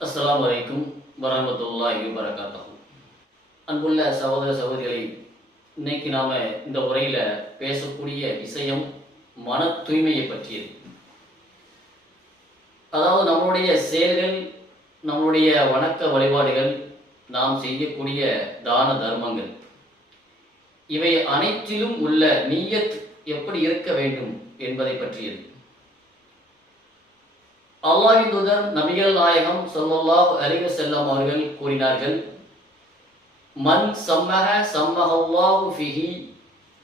அஸ்லாம் வலைக்கும் வரமத்துல்லாஹி வரகாத்தகம் அன்புள்ள சகோதர சகோதரிகளை இன்னைக்கு நாம் இந்த உரையில் பேசக்கூடிய விஷயம் மன தூய்மையை பற்றியது. அதாவது நம்மளுடைய செயல்கள் நம்மளுடைய வணக்க வழிபாடுகள் நாம் செய்யக்கூடிய தான தர்மங்கள். இவை அனைத்திலும் உள்ள நீயத் எப்படி இருக்க வேண்டும் என்பதை பற்றியது. அல்லாஹின் தூதர் நபிகள் நாயகம் சொல்லல்லாஹ் அலிக செல்லம் அவர்கள் கூறினார்கள் மன் சம்மக சம்மஹல்லாஹு ஃபிஹி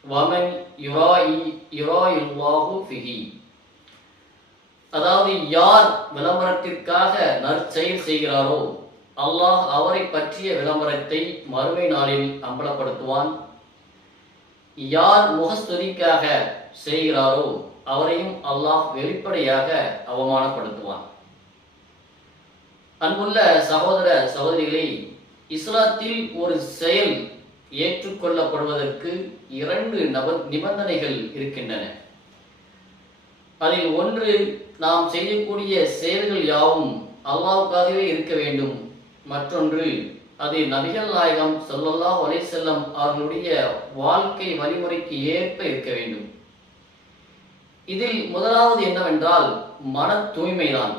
வமன் யுராயி யுராயுல்லாஹு ஃபிஹி. அதாவது யார் விளம்பரத்திற்காக நற்செயல் செய்கிறாரோ அல்லாஹ் அவரை பற்றிய விளம்பரத்தை மறுமை நாளில் அம்பலப்படுத்துவான். யார் முகஸ்துதிக்காக செய்கிறாரோ அவரையும் அல்லாஹ் வெளிப்படையாக அவமானப்படுத்துவான். அன்புள்ள சகோதர சகோதரிகளை இஸ்லாத்தில் ஒரு செயல் ஏற்றுக்கொள்ளப்படுவதற்கு இரண்டு நப நிபந்தனைகள் இருக்கின்றன. அதில் ஒன்று நாம் செய்யக்கூடிய செயல்கள் யாவும் அல்லாவுக்காகவே இருக்க வேண்டும். மற்றொன்று அது நபிகள் நாயகம் சொல்லல்லா அலைஹி வஸல்லம் அவர்களுடைய வாழ்க்கை வழிமுறைக்கு ஏற்ப இருக்க வேண்டும். இதில் முதலாவது என்னவென்றால் மன தூய்மைதான்.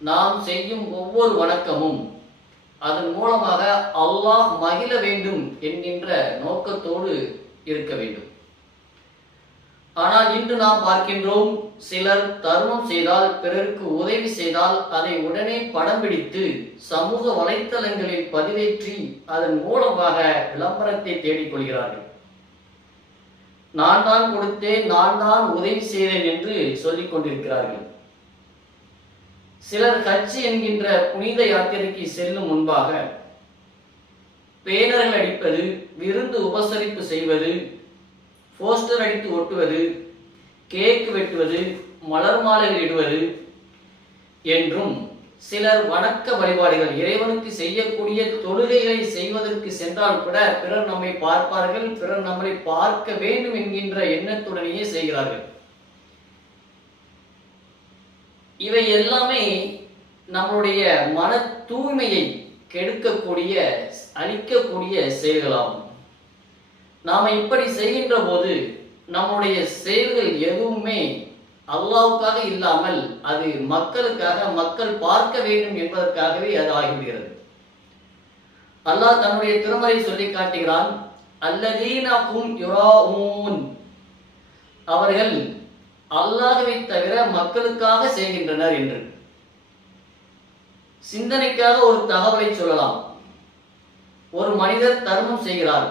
நாம் செய்யும் ஒவ்வொரு வணக்கமும் அதன் மூலமாக அல்லாஹ் மகிழ வேண்டும் என்கின்ற நோக்கத்தோடு இருக்க வேண்டும். ஆனால் இன்று நாம் பார்க்கின்றோம் சிலர் தர்மம் செய்தால் பிறருக்கு உதவி செய்தால் அதை உடனே படம் பிடித்து சமூக வலைத்தளங்களில் பதிவேற்றி அதன் மூலமாக விளம்பரத்தை தேடிக்கொள்கிறார்கள். நான் தான் கொடுத்தேன் நான் தான் உதவி செய்தேன் என்று சொல்லிக் கொண்டிருக்கிறார்கள். சிலர் கட்சி என்கின்ற புனித யாத்திரைக்கு செல்லும் முன்பாக பேனர்கள் அடிப்பது விருந்து உபசரிப்பு செய்வது போஸ்டர் அடித்து ஒட்டுவது கேக் வெட்டுவது மலர் மாலைகள் இடுவது என்றும் சிலர் வணக்க வழிபாடுகள் இறைவனுக்கு செய்யக்கூடிய தொழுகைகளை செய்வதற்கு சென்றால் கூட பிறர் நம்மை பார்ப்பார்கள் பிறர் நம்மை பார்க்க வேண்டும் என்கின்ற எண்ணத்துடனேயே செய்கிறார்கள். இவை எல்லாமே நம்மளுடைய மன தூய்மையை கெடுக்கக்கூடிய அழிக்கக்கூடிய செயல்களாகும். நாம இப்படி செய்கின்ற போது நம்முடைய செயல்கள் எதுவுமே அல்லாவுக்காக இல்லாமல் அது மக்களுக்காக மக்கள் பார்க்க வேண்டும் என்பதற்காகவே அது ஆகிவிடுகிறது. அல்லாஹ் தன்னுடைய திருமறை சொல்லி காட்டுகிறான் அல்லதீனகும் யுராஊன். அவர்கள் அல்லாஹவை தவிர மக்களுக்காக செய்கின்றனர் என்று. சிந்தனைக்காக ஒரு தகவலை சொல்லலாம். ஒரு மனிதர் தர்மம் செய்கிறார்.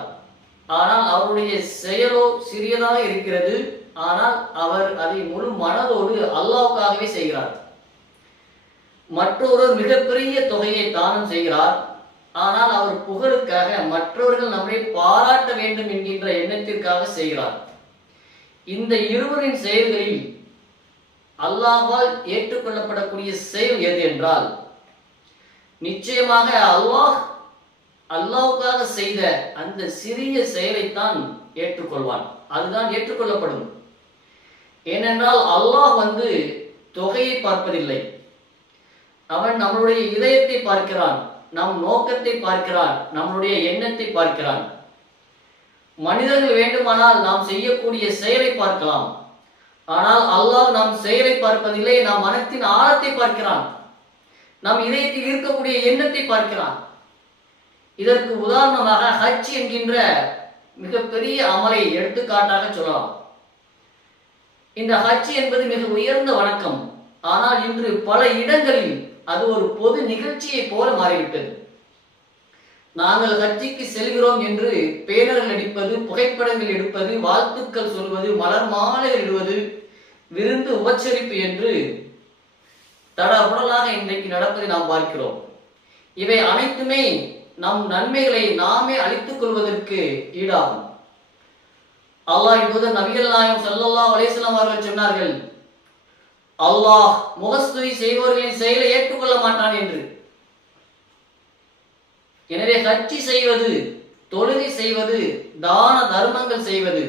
ஆனால் அவருடைய செயலோ சிறியதாக இருக்கிறது ஆனால் அவர் அதை முழு மனதோடு அல்லாவுக்காகவே செய்கிறார். மற்றொரு மிகப்பெரிய தொகையை தானம் செய்கிறார். ஆனால் அவர் புகழுக்காக மற்றவர்கள் நம்மை பாராட்ட வேண்டும் என்கின்ற எண்ணத்திற்காக செய்கிறார். இந்த இருவரின் செயல்களில் அல்லாஹால் ஏற்றுக்கொள்ளப்படக்கூடிய செயல் எது என்றால் நிச்சயமாக அல்லாஹ் அல்லாவுக்காக செய்த அந்த சிறிய செயலைத்தான் ஏற்றுக்கொள்வான். அதுதான் ஏற்றுக்கொள்ளப்படும். ஏனென்றால் அல்லாஹ் வந்து தொகையை பார்ப்பதில்லை. அவன் நம்மளுடைய இதயத்தை பார்க்கிறான் நம் நோக்கத்தை பார்க்கிறான் நம்மளுடைய எண்ணத்தை பார்க்கிறான். மனிதர்கள் வேண்டுமானால் நாம் செய்யக்கூடிய செயலை பார்க்கலாம். ஆனால் அல்லாஹ் நம் செயலை பார்ப்பதில்லை நாம் மனத்தின் ஆழத்தை பார்க்கிறான். நம் இதயத்தில் இருக்கக்கூடிய எண்ணத்தை பார்க்கிறான். இதற்கு உதாரணமாக ஹஜ் என்கின்ற மிகப்பெரிய அமலை எடுத்துக்காட்டாக சொல்லலாம். இந்த ஹஜ் என்பது மிக உயர்ந்த வணக்கம். ஆனால் இன்று பல இடங்களில் அது ஒரு பொது நிகழ்ச்சியை போல மாறிவிட்டது. நாங்கள் ஹஜ்ஜிக்கு செல்கிறோம் என்று பேனர்கள் அடிப்பது புகைப்படங்கள் எடுப்பது வாழ்த்துக்கள் சொல்வது மலர் மாலை இடுவது விருந்து உபச்சரிப்பு என்று தடபுடலாக இன்றைக்கு நடப்பதை நாம் பார்க்கிறோம். இவை அனைத்துமே நம் நன்மைகளை நாமே அழித்துக் கொள்வதற்கு ஈடாகும். அல்லாஹ் இப்போது நபிகள் நாயம் செல்ல அலைஹி அவர்கள் சொன்னார்கள். அல்லாஹ் முகஸ்துவி செய்பவர்களின் செயலை ஏற்றுக்கொள்ள மாட்டான் என்று. எனவே கட்சி செய்வது தொழுகை செய்வது தான தர்மங்கள் செய்வது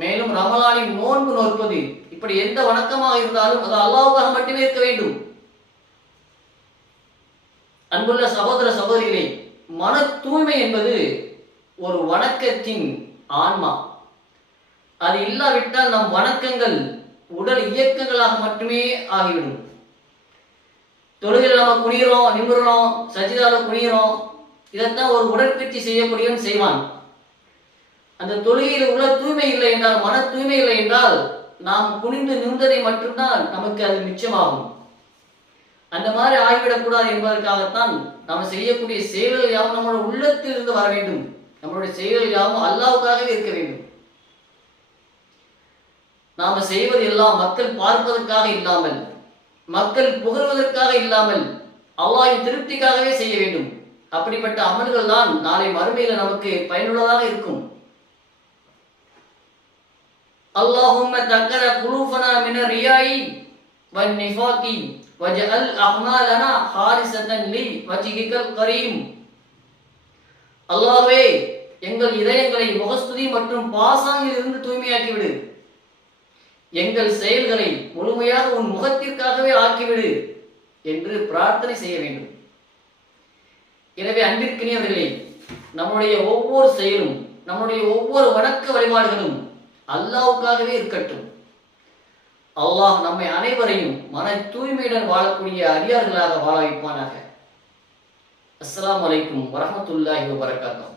மேலும் ரமலானின் நோன்பு நோற்பது இப்படி எந்த வணக்கமாக இருந்தாலும் அது அல்லாவுக்காக மட்டுமே இருக்க வேண்டும். அன்புள்ள சகோதர சகோதரிகளே மன தூய்மை என்பது ஒரு வணக்கத்தின் ஆன்மா. அது இல்லாவிட்டால் நம் வணக்கங்கள் உடல் இயக்கங்களாக மட்டுமே ஆகிவிடும். தொழுகையில் நம்ம குனிகிறோம் நிமிடுறோம் சஜிதால குனிகிறோம் இதைத்தான் ஒரு உடற்பயிற்சி செய்யக்கூடியவன் செய்வான். அந்த தொழுகையில் உள்ள தூய்மை இல்லை என்றால் மன தூய்மை இல்லை என்றால் நாம் குனிந்து நிமிந்ததை மட்டும்தான் நமக்கு அது மிச்சமாகும். அந்த மாதிரி ஆகிவிடக்கூடாது என்பதற்காகத்தான் நாம் செய்யக்கூடிய செயல்கள் யாவும் நம்மளோட உள்ளத்தில் இருந்து வர வேண்டும். நம்மளுடைய செயல்கள் யாவும் அல்லாவுக்காகவே இருக்க வேண்டும். நாம செய்வது எல்லாம் மக்கள் பார்ப்பதற்காக இல்லாமல் மக்கள் புகழ்வதற்காக இல்லாமல் அல்லாஹின் திருப்திக்காகவே செய்ய வேண்டும். அப்படிப்பட்ட அமல்கள் தான் நாளை மறுமையில நமக்கு பயனுள்ளதாக இருக்கும். அல்லாஹும்ம தக்கர குலூஃபனா மின ரியாயி வன் நிஃபாகி வஜஅல் அஹ்மாலனா ஹாரிசதன் லி வஜிஹிகல் கரீம். அல்லாஹ்வே எங்கள் இதயங்களை முகஸ்துதி மற்றும் பாசாங்கிலிருந்து தூய்மையாக்கிவிடு. எங்கள் செயல்களை முழுமையாக உன் முகத்திற்காகவே ஆக்கிவிடு என்று பிரார்த்தனை செய்ய வேண்டும். எனவே அன்பிற்கினியவர்களே நம்முடைய ஒவ்வொரு செயலும் நம்முடைய ஒவ்வொரு வணக்க வழிபாடுகளும் அல்லாவுக்காகவே இருக்கட்டும். அல்லாஹ் நம்மை அனைவரையும் மன தூய்மையுடன் வாழக்கூடிய அரியார்களாக வாழ வைப்பானாக. அஸ்லாம் அலைக்கும் வரமத்துல்லாஹி வபரகாத்துஹு.